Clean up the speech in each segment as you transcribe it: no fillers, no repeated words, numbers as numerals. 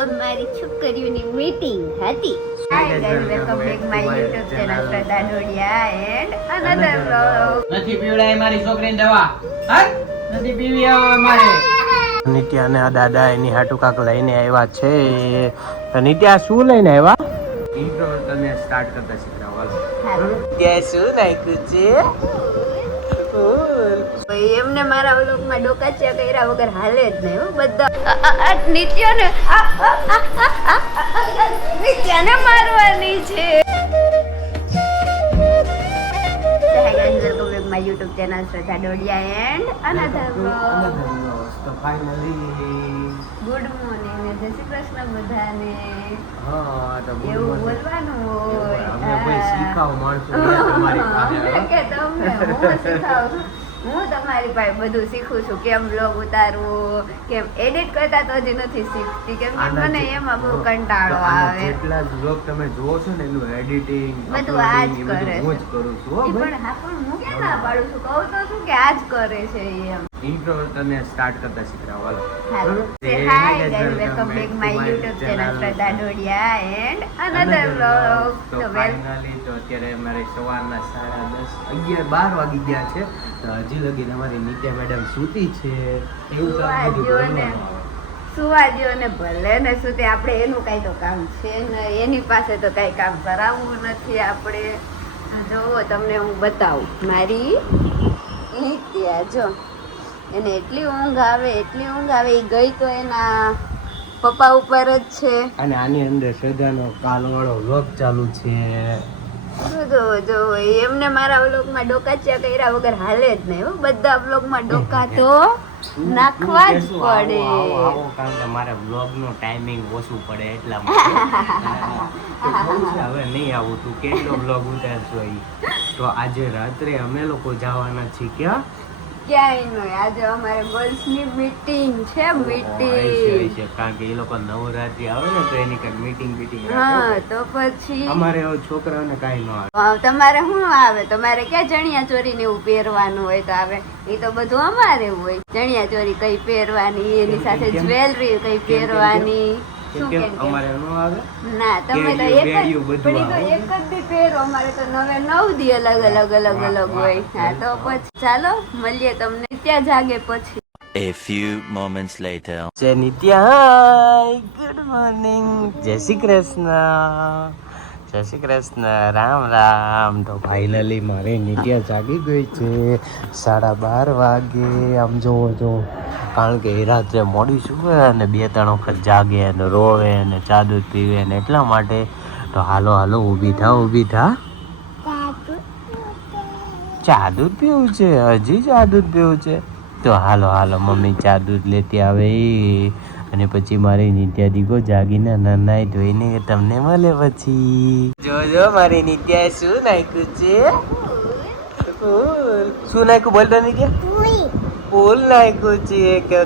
અમારી છોકરીઓની મીટિંગ હતી. Hi guys, welcome back my YouTube channel Shraddha Dodiya and another vlog. નથી પીવડાય મારી છોકરીને દવા. હા? નથી પીવી આવે મારે. નિત્યા અને આ દાદા એની હાટુ કાક લઈને આવ્યા છે. તો નિત્યા શું લઈને આવ્યા? ઇન્ટ્રો તમે સ્ટાર્ટ કરતા શીખવાડો. નિત્યા શું નાખ્યું છે? એમને મારા વ્લોગમાં ડોકાચિયા કર્યા વગર હાલે જ નહીં હો બધા. નિત્યાને નિત્યાને મારવાની છે. Welcome back my YouTube channel Shraddha Dodiya and another vlog. તો ફાઇનલી ગુડ મોર્નિંગ ને જય શ્રી કૃષ્ણ બધાને. હા તો એવું બોલવાનું હોય. અમે કોઈ શીખાવ માણસો તમારી પાસે કે તમને હું શીખાવું છું. હું તમારી પાસે બધું શીખું છું, કેમ બ્લોગ ઉતારવું, કેમ એડિટ કરતા તો હજી નથી શીખતી, કેમ કે મને એમાં બહુ કંટાળો આવે. જેટલા બ્લોગ તમે જોવો છો ને એનું એડિટિંગ બધું આ જ કરે હું જ કરું છું. હો ભાઈ, પણ હા, પણ હું ક્યાં ના પાડું છું, કહું તો છું કે આ જ કરે છે એમ. ઇન્ટ્રો તમે સ્ટાર્ટ કરતા શીખવાડો. Hi guys, welcome back my YouTube channel Shraddha Dodiya and another vlog. તો ફાઇનલી તો અત્યારે અમારે સવારના 10:30 11 વાગી ગયા છે. તો હજી લગી અમારી નિત્યા મેડમ સૂતી છે. એવું તો સુવાજીઓ ને ભલે ને સુતે, આપણે એનું કઈ તો કામ છે ને, એની પાસે તો કઈ કામ કરાવવું નથી આપણે. જોવો તમને હું બતાવું મારી નિત્યા. જો એને એટલી ઊંઘ આવે, એટલી ઊંઘ આવે. એ ગઈ તો એના પપ્પા ઉપર જ છે. અને આની અંદર શ્રદ્ધાનો કાલવાળો વ્લોગ ચાલુ છે. જો એમને મારા વ્લોગમાં ડોકાચિયા કર્યા વગર હાલે જ નહીં હો. બધા વ્લોગમાં ડોકા તો નાખવા જ પડે. આવો કારણ કે મારે વ્લોગનો ટાઈમિંગ ઓછું પડે એટલા માટે હવે નહીં આવું. તું કેટલો વ્લોગ ઉતારશો ઈ? તો આજે રાત્રે અમે લોકો જવાના છીએ ક્યાં? ક્યાંય નહીં, આજે અમારે ગર્લ્સની મીટિંગ છે. મીટિંગ કારણ કે એ લોકો નવરાત્રી આવે ને તો એની કઈ મીટિંગ હા, તો પછી અમારે છોકરાઓને કાંઈ ન આવે. તમારે શું આવે? તમારે ક્યાં ચણિયા ચોરી ને એવું પહેરવાનું હોય તો આવે. એ તો બધું અમારે હોય. ચણિયા ચોરી કઈ પહેરવાની, એની સાથે જ્વેલરી કઈ પહેરવાની. અમારે ન આવે ના, તમે તો એક જ દી પહેરો. અમારે તો 9 દી અલગ અલગ હોય. હા, તો પછી ચાલો મળીએ તમને ત્યાં જાગે પછી. A few moments later. જય નિત્યા, ગુડ મોર્નિંગ, જય શ્રી કૃષ્ણ, જય શ્રી કૃષ્ણ, રામ રામ. તો ફાઇનલી મારી નિત્યા જાગી ગઈ છે 12:30 વાગે. આમ જોવો જો, કારણ કે એ રાત્રે મોડી સુવે અને 2-3 વખત જાગે અને રોવે અને ચા દૂધ પીવે ને એટલા માટે. તો હાલો ઊભી થા. ચા દૂધ પીવું છે? હજી ચા દૂધ પીવું છે? તો હાલો મમ્મી ચા દૂધ લેતી આવે. અને પછી મારી નિત્યા દીકો જાગીને નનાઈ ધોઈને તમને મળે પછી. જો મારી નિત્યાએ શું નાખ્યું છે? શું નાખ્યું? બોલતો નિત્યા. ફૂલ નાખ્યું છે.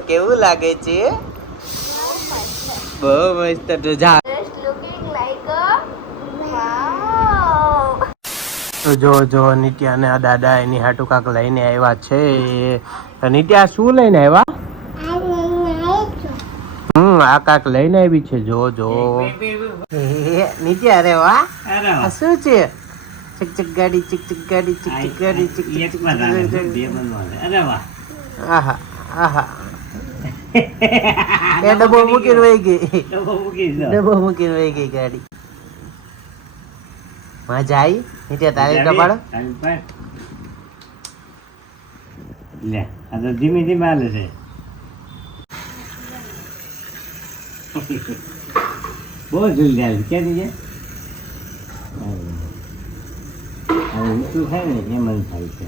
કેવું લાગે છે? બહુ મસ્ત. તો જા. તો જો નિત્યા અને આ દાદા એની હાટુ કાક લઈને આવ્યા છે. નિત્યા શું લઈને આવ્યા? આ કાક લઈને આવી છે. જો નિત્યા, અરે વાહ, આ શું છે? ચક ગાડી, ચક ગાડી, ચક ગાડી, ચક. આહા એ ડબ્બો મૂકીને વહી ગઈ ગાડી. મજા આવી? નિત્યા તારી કપાડો. લે આ તો ધીમે ધીમે હાલે છે. બહુ જલ્દી હાલે. ક્યાં જઈએ? હવે ઊંચું થાય ને એમ જ થાય છે.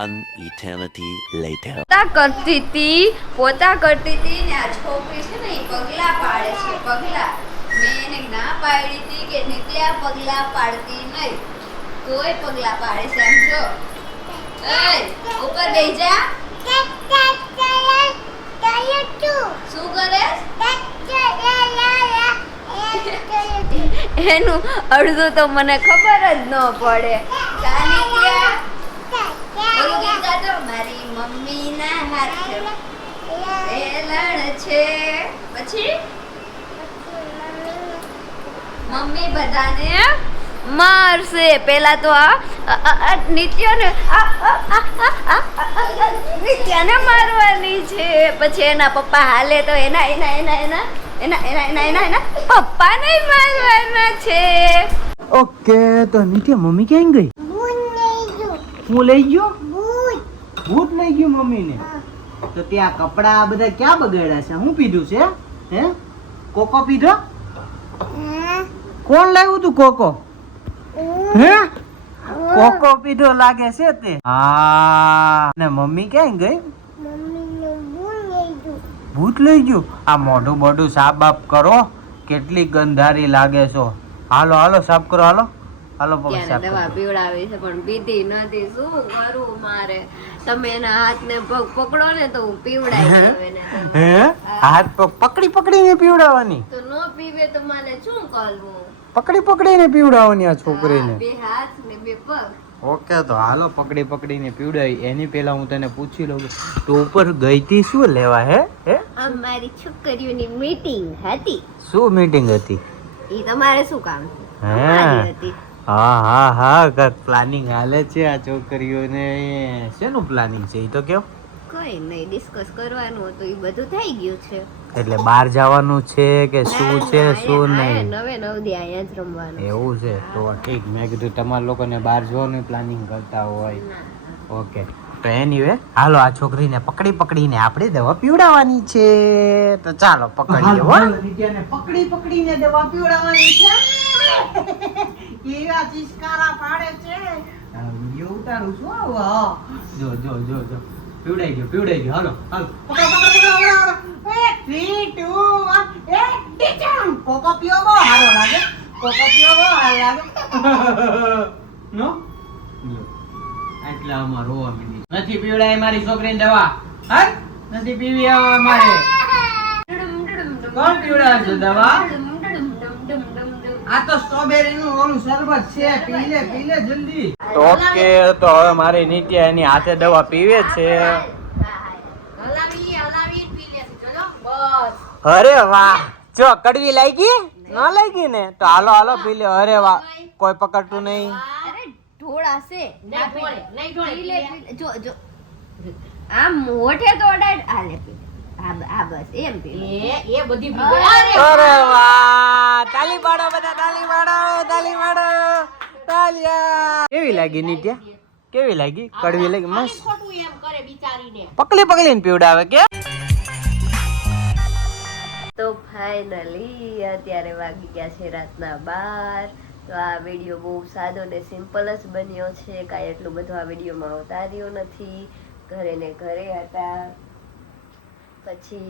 One eternity later. પોતા કરતી હતી ને આ છોકરી છે ને એ પગલા પાડે છે. પગલા મેં એને ના પાડી હતી કે નિત્યા પગલા પાડતી નહીં, તોય પગલા પાડે છે. આમ જો, ઉપર બેસી જા. શું કરે? એનું અડધું તો મને ખબર જ ન પડે. મમ્મીના હાથે વેલણ છે. પછી મમ્મી બધાને મારશે. પેલા તો નિત્યાને નિત્યાને મારવાની છે. પછી એના પપ્પા હાલે તો એના પપ્પાને મારવાના છે. ઓકે તો નિત્યા મમ્મી ક્યાં ગઈ? હું લઈ ગયો ભૂત લઈ ગયું મમ્મીને. તો ત્યાં કપડા બધા ક્યાં બગાડ્યા છે? હું પીધું છે? હે કોકો પીધો? કોણ લાવ્યું તું કોકો? હે કોકો પીધો લાગે છે તે. હા ને મમ્મી ક્યાં ગઈ? ભૂત લઈ ગયું. આ મોઢું મોઢું સાફ બાફ કરો. કેટલી ગંધારી લાગે છો. હાલો હાલો સાફ કરો. હાલો હાલો પગ ત્યારે સાફ દવા કરો. પીવડાવી છે પણ પીધી નથી. શું કરું મારે? તમે એના હાથને પગ પકડો ને તો હું પીવડાવી દઉં એને. હે હાથ પગ પકડી પકડીને પીવડાવવાની? તો નો પીવે તો મારે શું કરવું? પકડી પકડીને પીવડાવવાની આ છોકરીને. બે હાથ ને બે પગ. ઓકે તો હાલો પકડી પકડીને પીવડાવી. એની પહેલા હું તને પૂછી લઉં તો ઉપર ગઈ તી શું લેવા? હે અમારી છોકરીઓની મીટિંગ હતી. શું મીટિંગ હતી? ઈ તમારે શું કામ છે? હે અમારી હતી. હા કાંઈક પ્લાનિંગ હાલે છે આ છોકરીઓને. શેનું પ્લાનિંગ છે એ તો કયો? કઈ નહીં, ડિસ્કસ કરવાનું હતું. ઈ બધું થઈ ગયું છે. એટલે બહાર જવાનું છે કે શું છે શું નહીં? નવે નવદી અહીંયા જ રમવાનું. એવું છે તો ઠીક. મેં કીધું તમારા લોકોને બહાર જવાનું પ્લાનિંગ કરતા હોય. ઓકે તો એનીવે હાલો આ છોકરીને પકડી પકડીને આપણે દવા પીવડાવવાની છે. તો ચાલો પકડીએ હો. નિત્યાને પકડી પકડીને દવા પીવડાવવાની છે. કેવા ચિસ્કારા પાડે છે. વિડિયો ઉતારું છું. જો જો જો જો પીવડાઈ ગયો. હાલો હાલો કોકો પીવો બહુ સારો લાગે. નો આટલા અમાર રોવા માંડી. નથી પીવડાય મારી છોકરીને દવા. હા નથી પીવી અમારે. કોણ પીવડાવે છે દવા? આ તો સ્ટ્રોબેરી નું ઓલું શરબત છે. પી લે જલ્દી. ઓકે તો હવે મારી નિત્યા એની હાથે દવા પીવે છે. અરે વાહ. જો કડવી લાગી? ન લાગી ને તો હાલો હાલો પી લે. અરે વાહ કોઈ પકડતું નહીં. અરે ઢોળાશે. પી લે. જો જો આમ મોઢે તો અડાડ. હાલે પી લે. આ બસ એમ પી લે. અરે વાહ. તાલી પાડો બધા. તાલી પાડો. તાલિયા. કેવી લાગી નિત્યા? કેવી લાગી? કડવી લાગી? મસ્ત. પકડી પકડીને પીવડાવે કે? તો ફાઇનલી અત્યારે વાગી ગયા છે રાતના 12. તો આ વિડીયો બહુ સાદો ને સિમ્પલ જ બન્યો છે. કાંઈ એટલું બધું આ વિડીયોમાં ઉતાર્યો નથી. ઘરે ને ઘરે હતા. પછી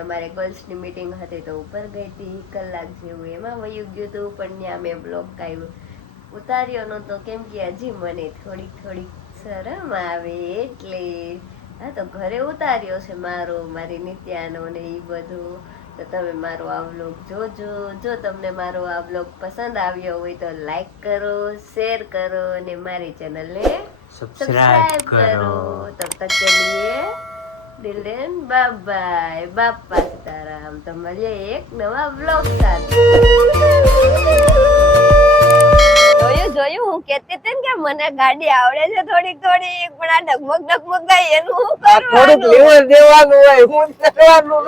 અમારે ગર્લ્સની મીટિંગ હતી તો ઉપર ગઈ હતી. કલાક જેવું એમાં વયું ગયું હતું. પણ ત્યાં મેં બ્લોગ કાંઈ ઉતાર્યો નહોતો કેમ કે હજી મને થોડીક શરમ આવે એટલે. હા તો ઘરે ઉતાર્યો છે મારી નિત્યાનો ને એ બધું. તો તમે મારો આ વ્લોગ જોજો. જો તમને મારો આ વ્લોગ પસંદ આવ્યો હોય તો લાઈક કરો, શેર કરો અને મારી ચેનલને સબસ્ક્રાઇબ કરો. તબ તક કે લીએ દિલ દેન બાય. બાપા સીતારામ. તો મળીએ એક નવા વ્લોગ સાથે. જોયું હું કેતી હતી ને કે મને ગાડી આવડે છે થોડીક પણ આ ડગમગ થાય એનું હું કરવાનું? થોડુંક લેવર દેવાનું હોય. હું કરવાનું